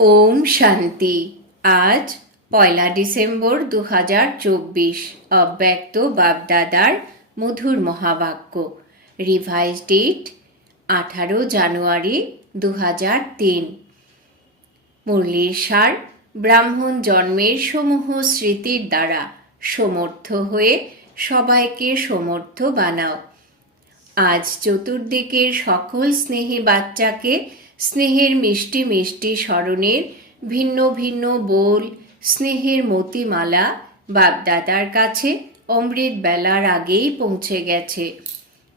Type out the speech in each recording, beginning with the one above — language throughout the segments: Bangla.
ওম শান্তি। আজ পয়লা ডিসেম্বর দু হাজার চব্বিশ। অব্যক্ত বাগদাদার মধুর মহাবাক্য। রিভাইজ ডেট আঠারো জানুয়ারি দু হাজার তিন। মুরলির সার ব্রাহ্মণ জন্মের সমূহ স্মৃতির দ্বারা সমর্থ হয়ে সবাইকে সমর্থ বানাও। আজ চতুর্দিকের সকল স্নেহী বাচ্চাকে স্নেহের মিষ্টি মিষ্টি স্মরণের ভিন্ন ভিন্ন বোল, স্নেহের মতিমালা বাপদাদার কাছে অমৃত বেলার আগেই পৌঁছে গেছে।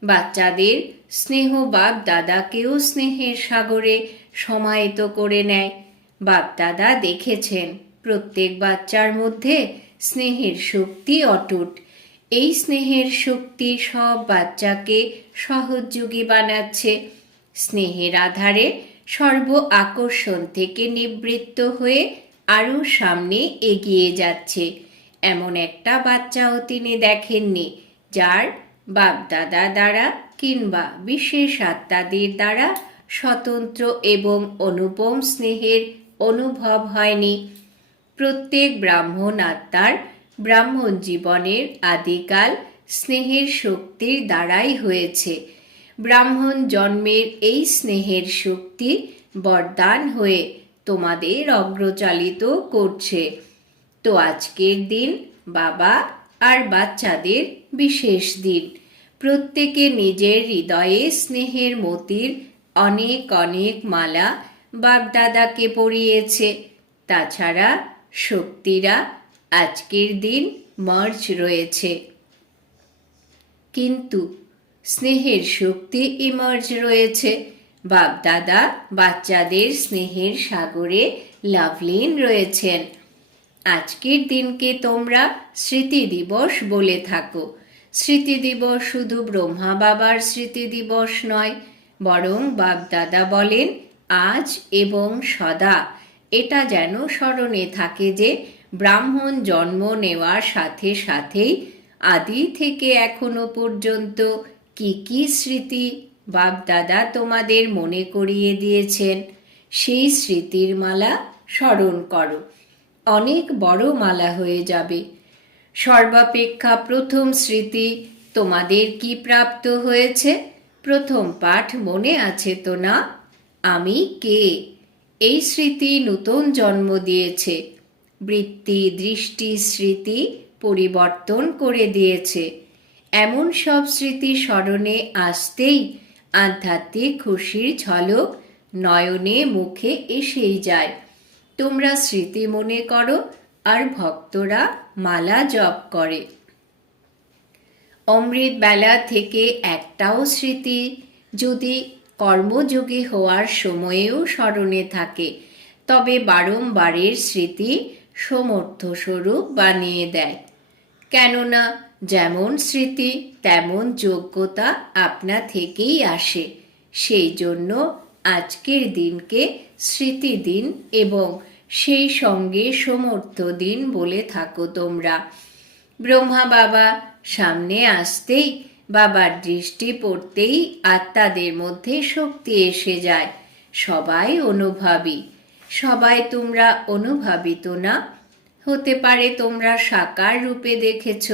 বাচ্চাদের স্নেহ বাপ দাদাকেও স্নেহের সাগরে সমাহিত করে নেয়। বাপদাদা দেখেছেন, প্রত্যেক বাচ্চার মধ্যে স্নেহের শক্তি অটুট। এই স্নেহের শক্তি সব বাচ্চাকে সহযোগী বানাচ্ছে। স্নেহের আধারে সর্ব আকর্ষণ থেকে নিবৃত্ত হয়ে আরও সামনে এগিয়ে যাচ্ছে। এমন একটা বাচ্চাও তিনি দেখেননি, যার বাপদাদা দ্বারা কিংবা বিশেষ আত্মাদের দ্বারা স্বতন্ত্র এবং অনুপম স্নেহের অনুভব হয়নি। প্রত্যেক ব্রাহ্মণ আত্মার ব্রাহ্মণ জীবনের আদিকাল স্নেহের শক্তির দ্বারাই হয়েছে। ব্রাহ্মণ জন্মের এই স্নেহের শক্তি বরদান হয়ে তোমাদের অগ্রচালিত করছে। তো আজকের দিন বাবা আর বাচ্চাদের বিশেষ দিন। প্রত্যেকে নিজের হৃদয়ে স্নেহের মতির অনেক অনেক মালা বাগদাদাকে পরিয়েছে। তাছাড়া শক্তিরা আজকের দিন মার্চ রয়েছে। কিন্তু স্নেহের শক্তি ইমার্জ রয়েছে। বাপদাদা, বাচ্চাদের স্নেহের সাগরে লাভলিন রয়েছেন। আজকের দিনকে তোমরা স্মৃতি দিবস বলে থাকো। স্মৃতি দিবস শুধু ব্রহ্মা বাবার স্মৃতি দিবস নয়, বরং বাপদাদা বলেন, আজ এবং সদা। এটা যেন স্মরণে থাকে যে, ব্রাহ্মণ জন্ম নেওয়ার সাথে সাথেই আদি থেকে এখনও পর্যন্ত কি কি স্মৃতি বাপদাদা তোমাদের মনে করিয়ে দিয়েছেন? সেই স্মৃতির মালা স্মরণ করো। অনেক বড় মালা হয়ে যাবে। সর্বাপেক্ষা প্রথম স্মৃতি তোমাদের কি প্রাপ্ত হয়েছে? প্রথম পাঠ মনে আছে তো না? আমি কে? এই স্মৃতি নূতন জন্ম দিয়েছে। বৃত্তি দৃষ্টি স্মৃতি পরিবর্তন করে দিয়েছে। এমন সব স্মৃতি স্মরণে আসতেই আধ্যাত্মিক খুশির ঝলক নয়নে মুখে এসেই যায়। তোমরা স্মৃতি মনে করো, আর ভক্তরা মালা জপ করে। অমৃত বেলা থেকে একটাও স্মৃতি যদি কর্মযোগী হওয়ার সময়েও স্মরণে থাকে, তবে বারংবারের স্মৃতি সমর্থস্বরূপ বানিয়ে দেয়। কেননা যেমন স্মৃতি, তেমন যোগ্যতা আপনা থেকেই আসে। সেই জন্য আজকের দিনকে স্মৃতি দিন এবং সেই সঙ্গে সমর্থ দিন বলে থাকো তোমরা। ব্রহ্মা বাবা, সামনে আসতেই বাবার দৃষ্টি পড়তেই আত্মাদের মধ্যে শক্তি এসে যায়। সবাই অনুভাবী। সবাই তোমরা অনুভাবিত না। হতে পারে তোমরা সাকার রূপে দেখেছ।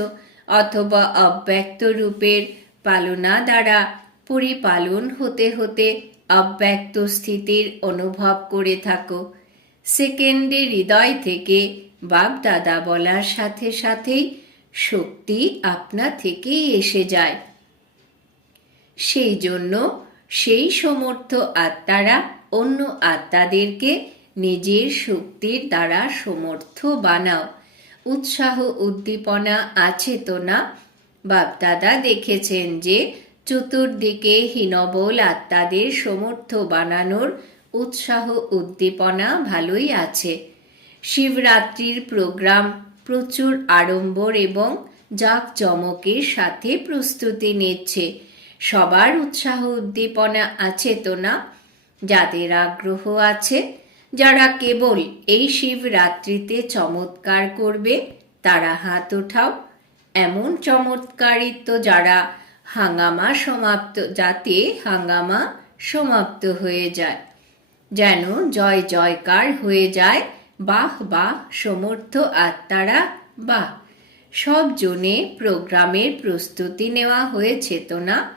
অথবা অব্যক্ত রূপের পালনা দ্বারা পরিপালন হতে হতে অব্যক্ত স্থিতির অনুভব করে থাকো। সেকেন্ডে হৃদয় থেকে বাপ দাদা বলার সাথে সাথেই শক্তি আপনা থেকেই এসে যায়। সেই জন্য সেই সমর্থ আত্মারা অন্য আত্মাদেরকে নিজের শক্তির দ্বারা সমর্থ বানাও। উৎসাহ, উদ্দীপনা আছে তো না? বাপদাদা দেখেছেন যে চতুর্দিকে হীনবল আত্মাদের সমর্থ বানানোর উৎসাহ, উদ্দীপনা ভালোই আছে। শিবরাত্রির প্রোগ্রাম প্রচুর আড়ম্বর এবং জাঁকজমকের সাথে প্রস্তুতি নিচ্ছে। সবার উৎসাহ, উদ্দীপনা আছে তো না? যাদের আগ্রহ আছে যারা কেবল এই শিবরাত্রিতে চমৎকার করবে, তারা হাত ওঠাও। এমন চমৎকারিত্ব যারা হাঙ্গামা সমাপ্ত, যাতে হাঙ্গামা সমাপ্ত হয়ে যায়। যেন জয় জয়কার হয়ে যায়। বাহ বাহ, সমর্থ আত্মারা, বাহ। সব জনে প্রোগ্রামের প্রস্তুতি নেওয়া হয়েছে তো না?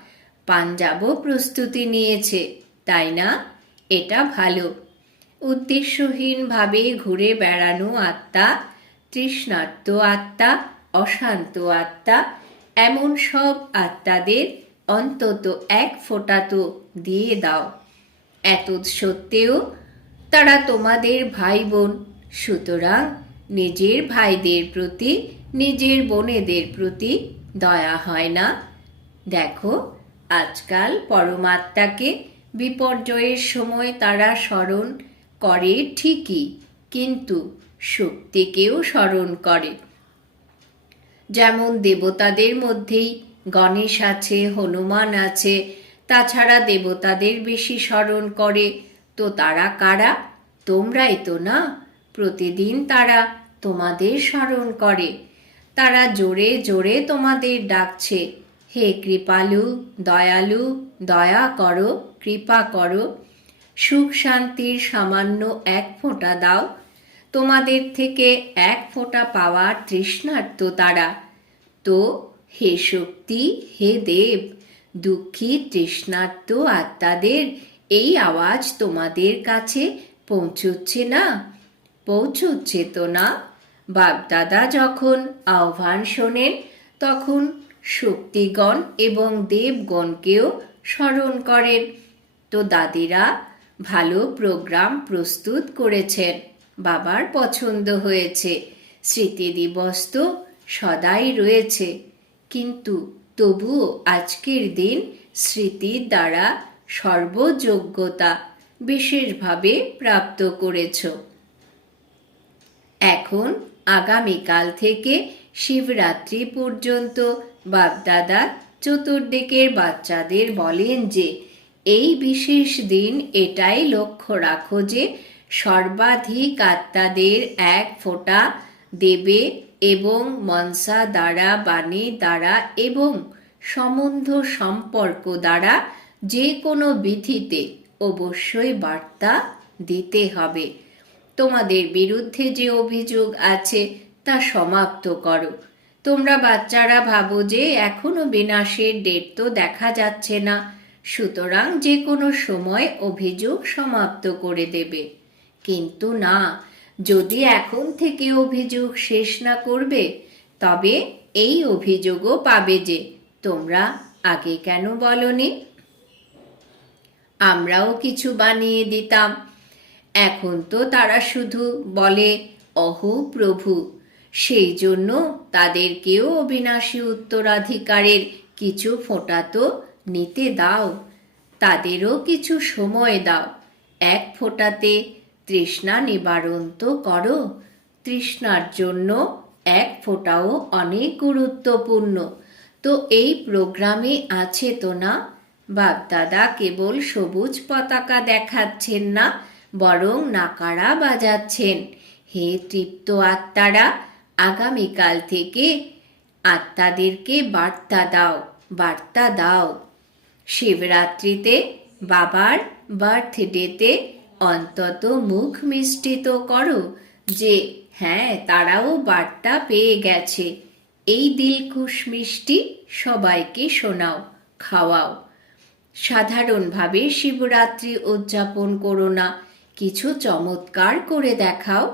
পাঞ্জাবও প্রস্তুতি নিয়েছে, তাই না? এটা ভালো। উদ্দেশ্যহীনভাবে ঘুরে বেড়ানো আত্মা, তৃষ্ণার্ত আত্মা, অশান্ত আত্মা, এমন সব আত্মাদের অন্তত এক ফোঁটা তো দিয়ে দাও। এত সত্ত্বেও তারা তোমাদের ভাই বোন সুতরাং নিজের ভাইদের প্রতি, নিজের বোনেদের প্রতি দয়া হয় না। দেখো, আজকাল পরমাত্মাকে বিপর্যয়ের সময় তারা স্মরণ করে ঠিকই, কিন্তু শক্তিকেও স্মরণ করে। যেমন দেবতাদের মধ্যেই গণেশ আছে, হনুমান আছে, তাছাড়া দেবতাদের বেশি স্মরণ করে, তো তারা কারা? তোমরাই তো না? প্রতিদিন তারা তোমাদের স্মরণ করে। তারা জোরে জোরে তোমাদের ডাকছে, হে কৃপালু, দয়ালু, দয়া করো, কৃপা করো। সুখ শান্তির সামান্য এক ফোঁটা দাও। তোমাদের থেকে এক ফোঁটা পাওয়ার তৃষ্ণার্ত তারা। তো, হে শক্তি, হে দেব, দুঃখী, তৃষ্ণার্ত আত্মাদের এই আওয়াজ তোমাদের কাছে পৌঁছচ্ছে না? পৌঁছচ্ছে তো না? বাপদাদা যখন আহ্বান শোনেন, তখন শক্তিগণ এবং দেবগণকেও স্মরণ করেন। তো দাদিরা ভালো প্রোগ্রাম প্রস্তুত করেছেন বাবার পছন্দ হয়েছে। স্মৃতি দিবস তো সদাই রয়েছে। কিন্তু তবুও আজকের দিন স্মৃতির দ্বারা সর্বযোগ্যতা বিশেষভাবে প্রাপ্ত করেছ। এখন আগামীকাল থেকে শিবরাত্রি পর্যন্ত বাপদাদা চতুর্দিকের বাচ্চাদের বলেন যে এই বিশেষ দিন এটাই লক্ষ্য রাখো যে সর্বাধিক আত্মাদের এক ফোঁটা দেবে এবং মনসা দ্বারা, বাণী দ্বারা এবং সম্বন্ধ সম্পর্ক দ্বারা যে কোনো বিধিতে অবশ্যই বার্তা দিতে হবে। তোমাদের বিরুদ্ধে যে অভিযোগ আছে তা সমাপ্ত করো। তোমরা বাচ্চারা ভাবো যে এখনও বিনাশের ডেট তো দেখা যাচ্ছে না। সুতরাং যে কোনো সময় অভিযোগ সমাপ্ত করে দেবে। কিন্তু না, যদি এখন থেকে অভিযোগ শেষ না করবে, তবে এই অভিযোগও পাবে যে তোমরা আগে কেন বলনি? আমরাও কিছু বানিয়ে দিতাম। এখন তো তারা শুধু বলে, অহ প্রভু। সেই জন্য তাদেরকেও অবিনাশী উত্তরাধিকারের কিছু ফোঁটা তো নিতে দাও। তাদেরও কিছু সময় দাও। এক ফোঁটাতে তৃষ্ণা নিবারণ তো করো। তৃষ্ণার জন্য এক ফোঁটাও অনেক গুরুত্বপূর্ণ। তো এই প্রোগ্রামে আছে তো না? বাপদাদা কেবল সবুজ পতাকা দেখাচ্ছেন না, বরং নাকারা বাজাচ্ছেন। হে তৃপ্ত আত্মারা, আগামীকাল থেকে আত্মাদেরকে বার্তা দাও বার্তা দাও। শিবরাত্রিতে, বাবার বার্থডেতে অন্তত মুখ মিষ্টিত করো যে হ্যাঁ তারাও বার্তা পেয়ে গেছে। এই দিলখুশ মিষ্টি সবাইকে শোনাও, খাওয়াও। সাধারণভাবে শিবরাত্রি উদযাপন করো না, কিছু চমৎকার করে দেখাও।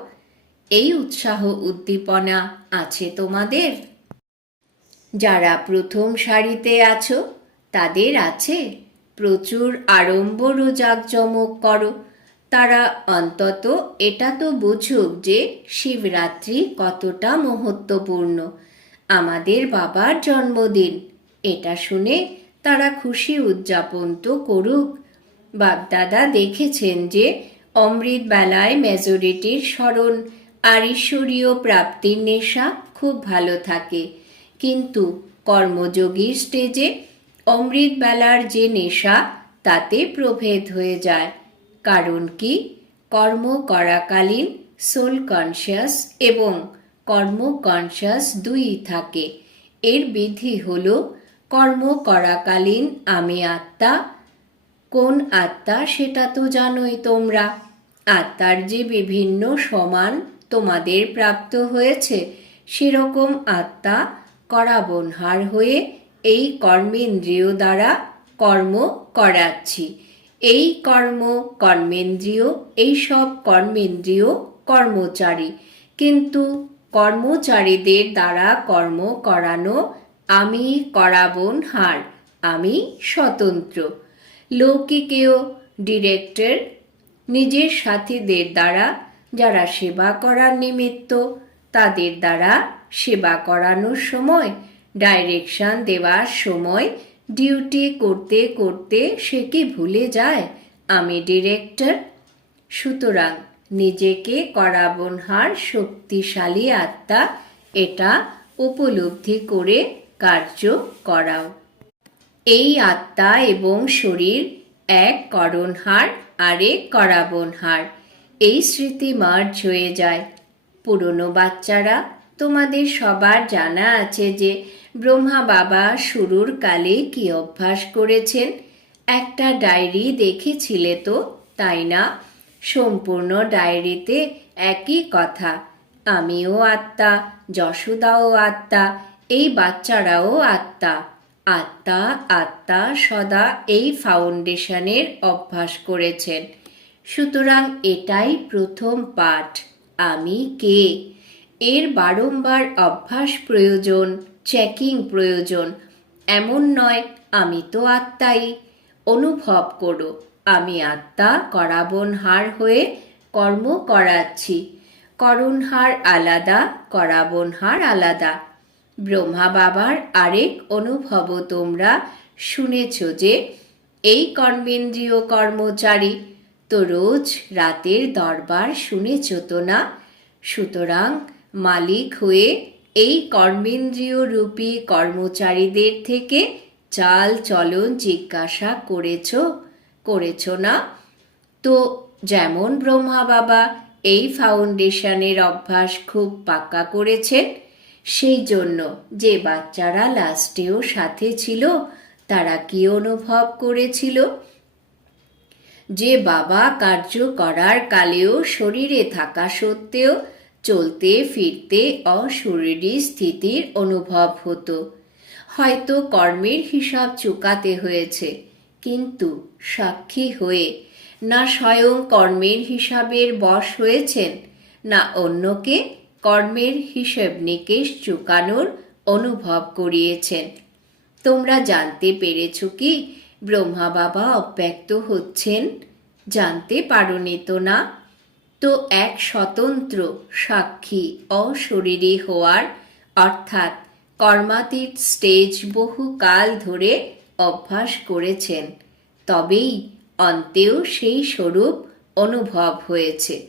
এই উৎসাহ উদ্দীপনা আছে তোমাদের? যারা প্রথম সারিতে আছো তাদের আছে। প্রচুর আড়ম্বর ও জাঁকজমক করো। তারা অন্তত এটা তো বুঝুক যে শিবরাত্রি কতটা মহত্বপূর্ণ। আমাদের বাবার জন্মদিন, এটা শুনে তারা খুশি উদযাপন তো করুক। বাপদাদা দেখেছেন যে অমৃত বেলায় মেজরিটির স্মরণ আর ঈশ্বরীয় প্রাপ্তির নেশা খুব ভালো থাকে। কিন্তু কর্মযোগীর স্টেজে অমৃত বেলার যে নেশা, তাতে প্রভেদ হয়ে যায়। কারণ কি? কর্ম করাকালীন সোল কনসিয়াস এবং কর্ম কনসিয়াস দুই থাকে। এর বিধি হল, কর্ম করাকালীন আমি আত্মা, কোন আত্মা সেটা তো জানোই তোমরা। আত্মার যে বিভিন্ন সমান তোমাদের প্রাপ্ত হয়েছে, সেরকম আত্মা করাবনহার হয়ে এই কর্মেন্দ্রিয় দ্বারা কর্ম করাচ্ছি। এই কর্ম কর্মেন্দ্রিয়, এই সব কর্মেন্দ্রিয় কর্মচারী। কিন্তু কর্মচারীদের দ্বারা কর্ম করানো, আমি করাবন হার, আমি স্বতন্ত্র। লৌকিকেও ডিরেক্টর, নিজের সাথীদের দ্বারা যারা সেবা করার নিমিত্ত, তাদের দ্বারা সেবা করানোর সময় ডাইরেকশন দেওয়ার সময় ডিউটি করতে করতে সে কি ভুলে যায়? আমি ডিরেক্টর। সুতরাং নিজেকে করাবনহার শক্তিশালী আত্মা, এটা উপলব্ধি করে কার্য করাও। এই আত্মা এবং শরীর এক করণহার, আরেক করাবনহার। এই স্মৃতি মার্জ হয়ে যায়। পুরনো বাচ্চারা, তোমাদের সবার জানা আছে যে ব্রহ্মা বাবা শুরুর কালে কি অভ্যাস করেছেন? একটা ডায়েরি দেখেছিলে তো? তাই না? সম্পূর্ণ ডায়েরিতে একই কথা। আমিও আত্মা, যশোদাও আত্মা, এই বাচ্চারাও আত্মা। আত্মা আত্মা সদা এই ফাউন্ডেশনের অভ্যাস করেছেন। সুতরাং এটাই প্রথম পাঠ। আমি কে? এর বারংবার অভ্যাস প্রয়োজন। চেকিং প্রয়োজন। এমন নয়, আমি তো আত্মাই। অনুভব করো, আমি আত্মা করাবনহার হয়ে কর্ম করাচ্ছি। করণহার আলাদা করাবনহার আলাদা। ব্রহ্মা বাবার আরেক অনুভব তোমরা শুনেছ যে, এই কর্মেন্দ্রীয় কর্মচারী তো রোজ রাতের দরবার শুনেছ তো না? সুতরাং মালিক হয়ে এই কর্মেন্দ্রীয় রূপী কর্মচারীদের থেকে চাল চলন জিজ্ঞাসা করেছ করেছ না? তো যেমন ব্রহ্মা বাবা এই ফাউন্ডেশনের অভ্যাস খুব পাক্কা করেছেন, সেই জন্য যে বাচ্চারা লাস্টেও সাথে ছিল, তারা কি অনুভব করেছিল? যে বাবা কার্য করার কালেও শরীরে থাকা সত্ত্বেও চলতে, ফিরতে অশরীরী স্থিতির অনুভব হতো। হয়তো কর্মের হিসাব চুকাতে হয়েছে, কিন্তু সাক্ষী হয়ে না স্বয়ং কর্মের হিসাবের বশ হয়েছেন, না অন্যকে কর্মের হিসেব নিকেশ চুকানোর অনুভব করিয়েছেন। তোমরা জানতে পেরেছ কি, ব্রহ্মা বাবা অব্যক্ত হচ্ছেন? জানতে পারোনি তো না। এক স্বতন্ত্র সাক্ষী অশরীরী হওয়ার, অর্থাৎ কর্মাতীত স্টেজ বহু কাল ধরে অভ্যাস করেছেন। তবেই অন্তেও সেই স্বরূপ অনুভব হয়েছে।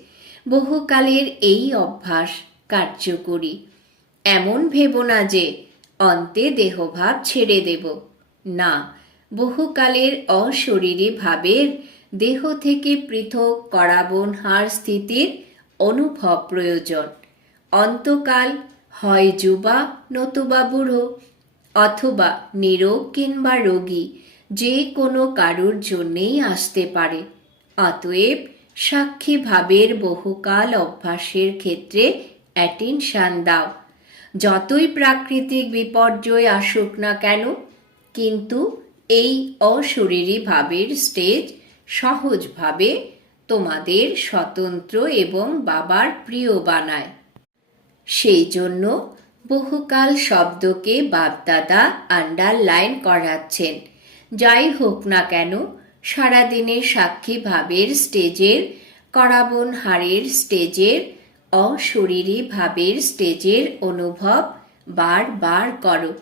বহুকালের এই অভ্যাস কার্যকরী। এমন ভেব না যে অন্তে দেহভাব ছেড়ে দেব। না বহুকালের অশরীরী ভাবের দেহ থেকে পৃথক করাবন হার স্থিতির অনুভব প্রয়োজন। অন্তকাল, হয় যুবা, নতুবা বুড়ো, অথবা নিরোগ কিংবা রোগী, যে কোনো কারুর জন্যেই আসতে পারে। অতএব সাক্ষী ভাবের বহুকাল অভ্যাসের ক্ষেত্রে অ্যাটেনশান দাও। যতই প্রাকৃতিক বিপর্যয় আসুক না কেন, কিন্তু এই অশরীরী ভাবের স্টেজ সহজভাবে তোমাদের স্বতন্ত্র এবং বাবার প্রিয় বানায়। সেই জন্য বহুকাল শব্দকে বাপদাদা আন্ডারলাইন করাচ্ছেন। যাই হোক না কেন, সারাদিনের সাক্ষী ভাবের স্টেজের, করাবন হারের স্টেজের, অশরীরী ভাবের স্টেজের অনুভব বারবার করো।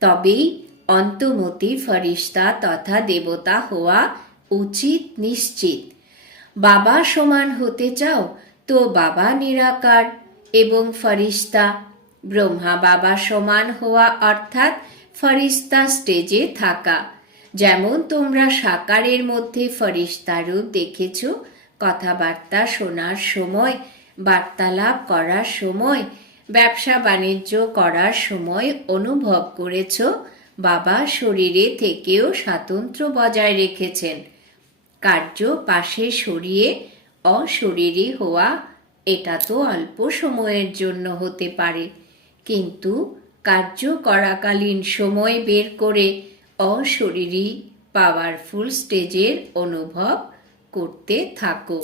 তবেই অন্তমতি ফরিস্তা তথা দেবতা হওয়া উচিত নিশ্চিত। বাবা সমান হতে চাও তো বাবা নিরাকার এবং ফরিস্তা। ব্রহ্মা বাবা সমান হওয়া অর্থাৎ ফরিস্তা স্টেজে থাকা। যেমন তোমরা সাকারের মধ্যে ফরিস্তা রূপ দেখেছ, কথাবার্তা শোনার সময়, বার্তালাপ করার সময়, ব্যবসা বাণিজ্য করার সময় অনুভব করেছ, বাবা শরীরে থেকেও স্বাতন্ত্র্য বজায় রেখেছেন। কার্য পাশে সরিয়ে অশরীরী হওয়া, এটা তো অল্প সময়ের জন্য হতে পারে। কিন্তু কার্য করাকালীন সময় বের করে অশরীরী পাওয়ারফুল স্টেজের অনুভব করতে থাকো।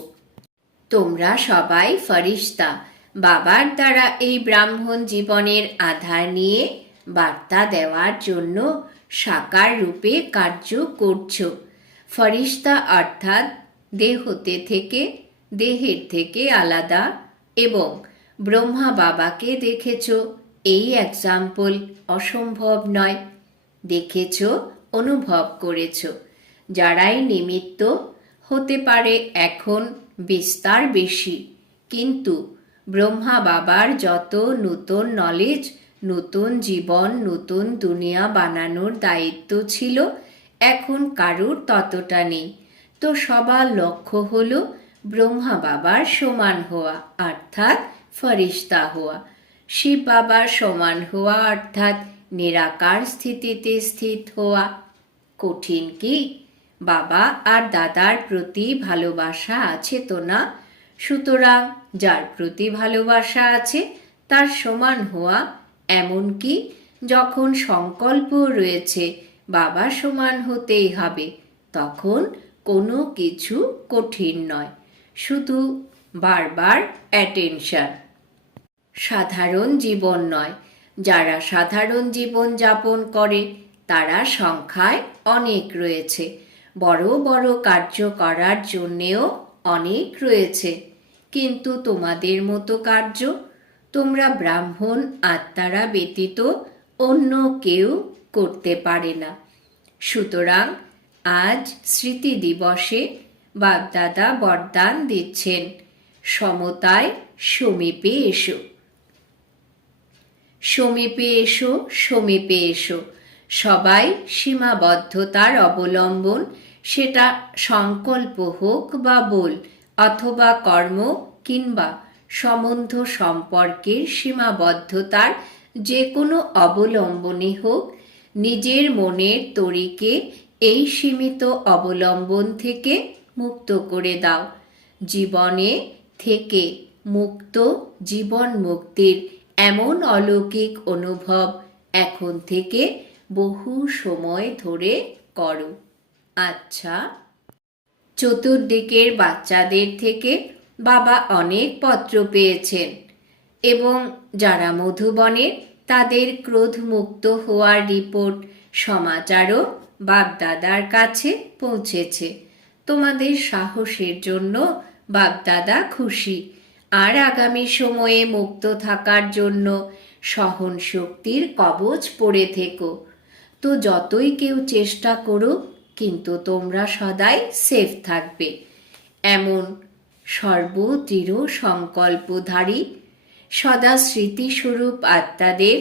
তোমরা সবাই ফরিস্তা, বাবার দ্বারা এই ব্রাহ্মণ জীবনের আধার নিয়ে বার্তা দেওয়ার জন্য সাকার রূপে কার্য করছ। ফরিস্তা অর্থাৎ দেহতে থেকে, দেহের থেকে আলাদা এবং ব্রহ্মা বাবাকে দেখেছ। এই এক্সাম্পল অসম্ভব নয়। দেখেছ, অনুভব করেছ। যারাই নিমিত্ত হতে পারে এখন বিস্তার বেশি। কিন্তু ব্রহ্মা বাবার যত নতুন নলেজ নতুন জীবন, নতুন দুনিয়া বানানোর দায়িত্ব ছিল এখন কারুর ততটা নেই। তো সবার লক্ষ্য হলো ব্রহ্মা বাবার সমান হওয়া, অর্থাৎ ফরিস্তা হওয়া। শিব বাবার সমান হওয়া, অর্থাৎ নিরাকার স্থিতিতে স্থিত হওয়া। কঠিন কি? বাবা আর দাদার প্রতি ভালোবাসা আছে তো না? সুতরাং যার প্রতি ভালোবাসা আছে, তার সমান হওয়া এমনকি যখন সংকল্প রয়েছে বাবা সমান হতেই হবে। তখন কোনো কিছু কঠিন নয়, শুধু বারবার অ্যাটেনশন সাধারণ জীবন নয়, যারা সাধারণ জীবন যাপন করে, তারা সংখ্যায় অনেক রয়েছে। বড় বড় কার্য করার জন্যেও অনেক রয়েছে। কিন্তু তোমাদের মতো কার্য, তোমরা ব্রাহ্মণ আত্মারা ব্যতীত অন্য কেউ করতে পারে না। সুতরাং আজ স্মৃতি দিবসে বাগদাদা বরদান দিচ্ছেন। সমতায় সমীপে এসো। সমীপে এসো সমীপে এসো। সবাই সীমাবদ্ধতার অবলম্বন, সেটা সংকল্প হোক বা বল অথবা কর্ম কিংবা সম্বন্ধ সম্পর্কের সীমাবদ্ধতার যে কোনো অবলম্বনই হোক নিজের মনের তরিকে এই সীমিত অবলম্বন থেকে মুক্ত করে দাও। জীবনে থেকে মুক্ত জীবন মুক্তির এমন অলৌকিক অনুভব এখন থেকে বহু সময় ধরে করো। আচ্ছা চতুর্দিকের বাচ্চাদের থেকে বাবা অনেক পত্র পেয়েছেন এবং যারা মধুবনের তাদের ক্রোধমুক্ত হওয়ার রিপোর্ট সমাচারও বাপদাদার কাছে পৌঁছেছে। তোমাদের সাহসের জন্য বাপদাদা খুশি। আর আগামী সময়ে মুক্ত থাকার জন্য সহন শক্তির কবচ পড়ে থেকো। তো যতই কেউ চেষ্টা করো কিন্তু তোমরা সদাই সেফ থাকবে। এমন সর্বদৃঢ় সংকল্পধারী সদা স্মৃতিস্বরূপ আত্মাদের,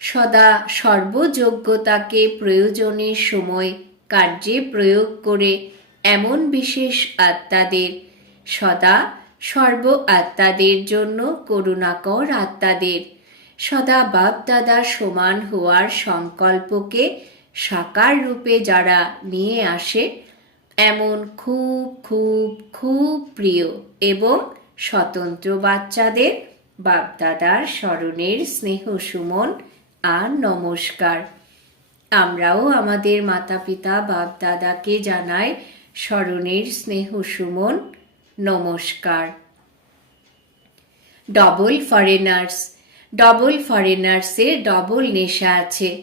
সদা সর্বযোগ্যতাকে প্রয়োজনের সময় কার্যে প্রয়োগ করে এমন বিশেষ আত্মাদের, সদা সর্ব আত্মাদের জন্য করুণাকর আত্মাদের, সদা বাপ দাদা সমান হওয়ার সংকল্পকে সাকার রূপে যারা নিয়ে আসে, এমন খুব খুব খুব প্রিয় এবং স্বতন্ত্র বাচ্চাদের বাপদাদার স্মরণের স্নেহ সুমন আর নমস্কার। আমরাও আমাদের মাতা পিতা বাপদাদাকে জানাই স্মরণের স্নেহ সুমন, নমস্কার। ডবল ফরেনার্স ডবল ফরেনার্সের ডবল নেশা আছে।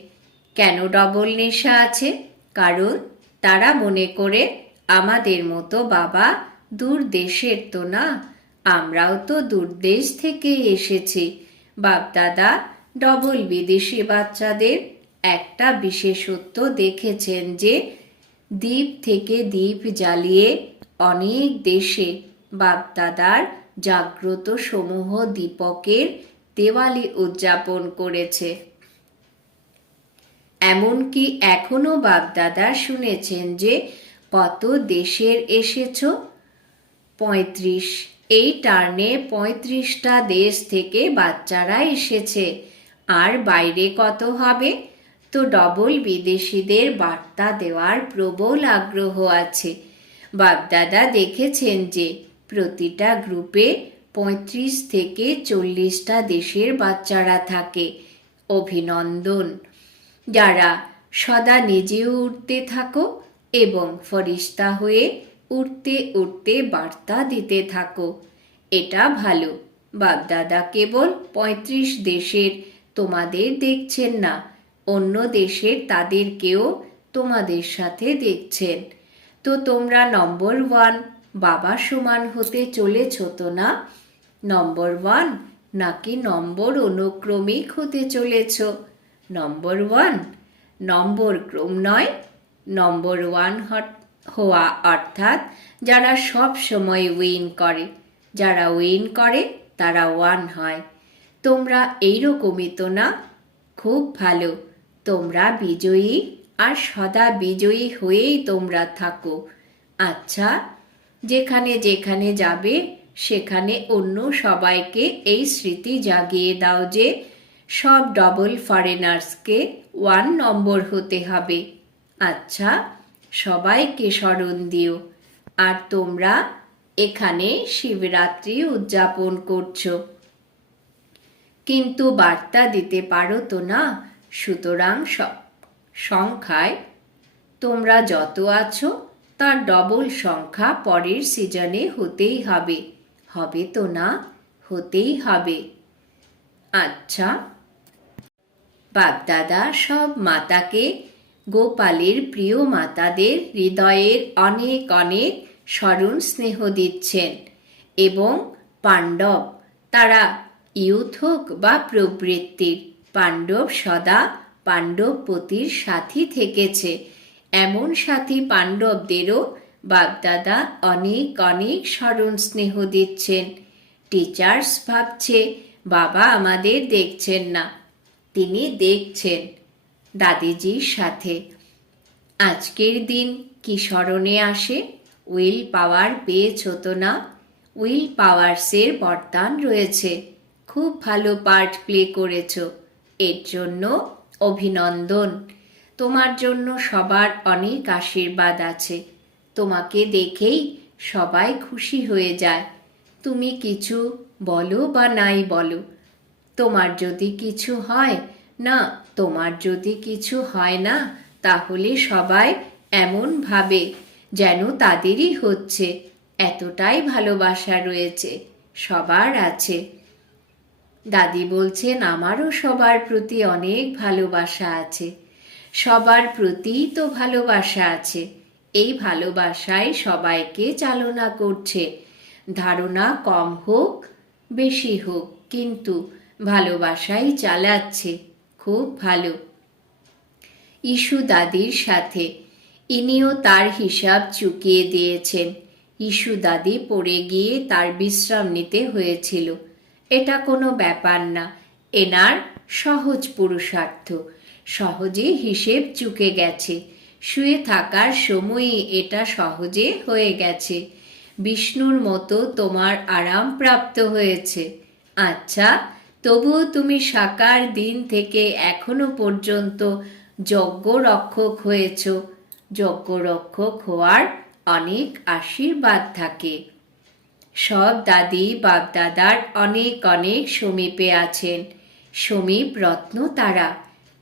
কেন ডবল নেশা আছে? কারণ তারা মনে করে আমাদের মতো বাবা দূর দেশের তো না। আমরাও তো দূর দেশ থেকে এসেছি। বাপদাদা, ডবল বিদেশি বাচ্চাদের একটা বিশেষত্ব দেখেছেন যে, দ্বীপ থেকে দ্বীপ জ্বালিয়ে অনেক দেশে বাপদাদার জাগ্রত সমূহ দীপকের দেওয়ালি উদযাপন করেছে। এমনকি এখনও বাপদাদা শুনেছেন যে, কত দেশের এসেছ? পঁয়ত্রিশ এই টার্নে পঁয়ত্রিশটা দেশ থেকে বাচ্চারা এসেছে। আর বাইরে কত হবে? তো ডবল বিদেশিদের বার্তা দেওয়ার প্রবল আগ্রহ আছে। বাপদাদা দেখেছেন যে প্রতিটা গ্রুপে পঁয়ত্রিশ থেকে চল্লিশটা দেশের বাচ্চারা থাকে। অভিনন্দন। যারা সদা নিজেও উঠতে থাকো এবং ফরিস্তা হয়ে উঠতে উঠতে বার্তা দিতে থাকো। এটা ভালো। বাগদাদা কেবল পঁয়ত্রিশ দেশের তোমাদের দেখছেন না, অন্য দেশের তাদেরকেও তোমাদের সাথে দেখছেন। তো তোমরা নম্বর ওয়ান বাবা সমান হতে চলেছ তো না? নম্বর ওয়ান নাকি নম্বর অনুক্রমিক হতে চলেছ? নম্বর ওয়ান নম্বর ক্রম নয়, নম্বর ওয়ান হওয়া অর্থাৎ যারা সব সময় উইন করে। যারা উইন করে, তারা ওয়ান হয়। তোমরা এইরকমই তো না? খুব ভালো। তোমরা বিজয়ী আর সদা বিজয়ী হয়েই তোমরা থাকো। আচ্ছা যেখানে যেখানে যাবে, সেখানে অন্য সবাইকে এই স্মৃতি জাগিয়ে দাও যে সব ডবল ফরেনার্সকে ওয়ান নম্বর হতে হবে। আচ্ছা সবাইকে স্মরণ দিও। আর তোমরা এখানে শিবরাত্রি উদযাপন করছ। কিন্তু বার্তা দিতে পারো তো না? সুতরাং সংখ্যায় তোমরা যত আছো, তার ডবল সংখ্যা পরের সিজনে হতেই হবে। হবে তো না? হতেই হবে। আচ্ছা। বাগদাদা সব মাতাকে গোপালের প্রিয় মাতাদের হৃদয়ের অনেক অনেক স্মরণ স্নেহ দিচ্ছেন এবং পাণ্ডব, তারা ইউথ হোক বা প্রবৃত্তির, পাণ্ডব সদা পাণ্ডবপতির সাথী থেকেছে। এমন সাথী পাণ্ডবদেরও বাগদাদা অনেক অনেক স্মরণ স্নেহ দিচ্ছেন। টিচার্স ভাবছে, বাবা আমাদের দেখছেন না। তিনি দেখছেন। দাদিজির সাথে। আজকের দিন কি স্মরণে আসে? উইল পাওয়ার পেয়েছ তো না? উইল পাওয়ার্সের বরদান রয়েছে। খুব ভালো পার্ট প্লে করেছ। এর জন্য অভিনন্দন। তোমার জন্য সবার অনেক আশীর্বাদ আছে। তোমাকে দেখেই সবাই খুশি হয়ে যায়। তুমি কিছু বলো বা নাই বলো? তোমার যদি কিছু হয়, না তোমার যদি কিছু হয় না, তাহলে সবাই এমন ভাবে যেন তাদেরই হচ্ছে। এতটাই ভালোবাসা রয়েছে, সবার আছে। দাদি বলছেন, আমারও সবার প্রতি অনেক ভালোবাসা আছে। সবার প্রতিই তো ভালোবাসা আছে। এই ভালোবাসায় সবাইকে চালনা করছে। ধারণা কম হোক, বেশি হোক, কিন্তু ভালোবাসাই চালাচ্ছে। খুব ভালো। ইস্যু দাদির সাথে। ইনিও তার হিসাব চুকিয়ে দিয়েছেন। ইস্যু দাদি পড়ে গিয়ে তার বিশ্রাম নিতে হয়েছিল। এটা কোনো ব্যাপার না। এনার সহজ পুরুষার্থ। সহজে হিসেব চুকে গেছে। শুয়ে থাকার সময়ই এটা সহজে হয়ে গেছে। বিষ্ণুর মতো তোমার আরাম প্রাপ্ত হয়েছে। আচ্ছা তবুও তুমি সাকার দিন থেকে এখনও পর্যন্ত যজ্ঞ রক্ষক হয়েছ। যজ্ঞ রক্ষক হওয়ার অনেক আশীর্বাদ থাকে। সব দাদি বাপদাদার অনেক অনেক সমীপে আছেন। সমীপ রত্ন তারা।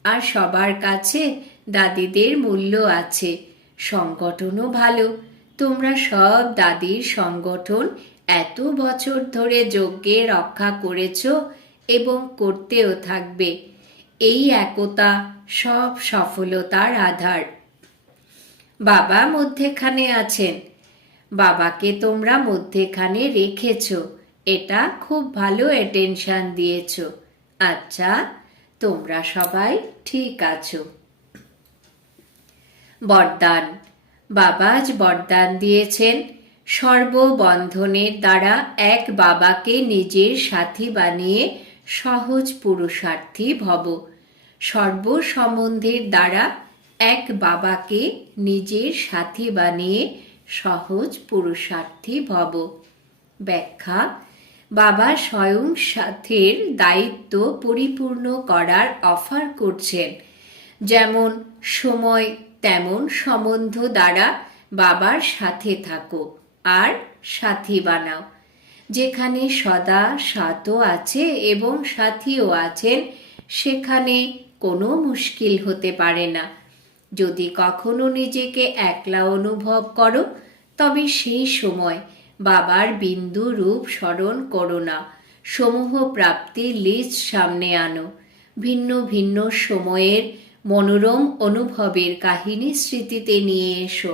আর সবার কাছে দাদিদের মূল্য আছে। সংগঠনও ভালো। তোমরা সব দাদির সংগঠন এত বছর ধরে যজ্ঞে রক্ষা করেছ এবং করতেও থাকবে। এই একতা সব সফলতার আধার। বাবা মধ্যেখানে আছেন। বাবাকে তোমরা মধ্যেখানে রেখেছ। এটা খুব ভালো অ্যাটেনশন দিয়েছ। আচ্ছা তোমরা সবাই ঠিক আছো। বরদান। বাবা আজ বরদান দিয়েছেন। সর্ববন্ধনের দ্বারা এক বাবাকে নিজের সাথী বানিয়ে সহজ পুরুষার্থী ভব। সর্বসম্বন্ধের দ্বারা এক বাবাকে নিজের সাথী বানিয়ে সহজ পুরুষার্থী ভব। ব্যাখ্যা, বাবা স্বয়ং সাথের দায়িত্ব পরিপূর্ণ করার অফার করছেন। যেমন সময়, তেমন সম্বন্ধ দ্বারা বাবার সাথে থাকো আর সাথী বানাও। যেখানে সদা সাতও আছে এবং সাথীও আছেন, সেখানে কোনো মুশকিল হতে পারে না। যদি কখনো নিজেকে একলা অনুভব করো, তবে সেই সময় বাবার বিন্দু রূপ স্মরণ করো না। সমূহ প্রাপ্তির লিস্ট সামনে আনো। ভিন্ন ভিন্ন সময়ের মনোরম অনুভবের কাহিনী স্মৃতিতে নিয়ে এসো।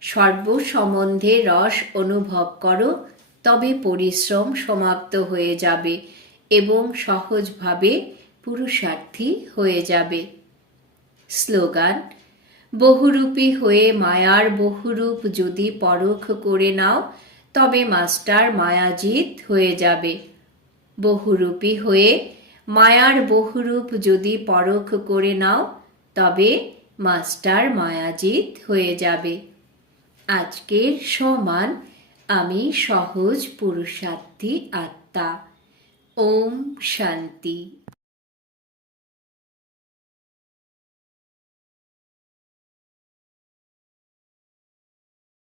সর্ব সম্বন্ধে রস অনুভব করো। তবে পরিশ্রম সমাপ্ত হয়ে যাবে এবং সহজভাবে পুরুষার্থী হয়ে যাবে। স্লোগান, বহুরূপী হয়ে মায়ার বহুরূপ যদি পরখ করে নাও, তবে মাস্টার মায়াজিৎ হয়ে যাবে। বহুরূপী হয়ে মায়ার বহুরূপ যদি পরখ করে নাও, তবে মাস্টার মায়াজিৎ হয়ে যাবে। আজকের সমান আমি সহজ পুরুষার্থী আত্মা। ওম শান্তি।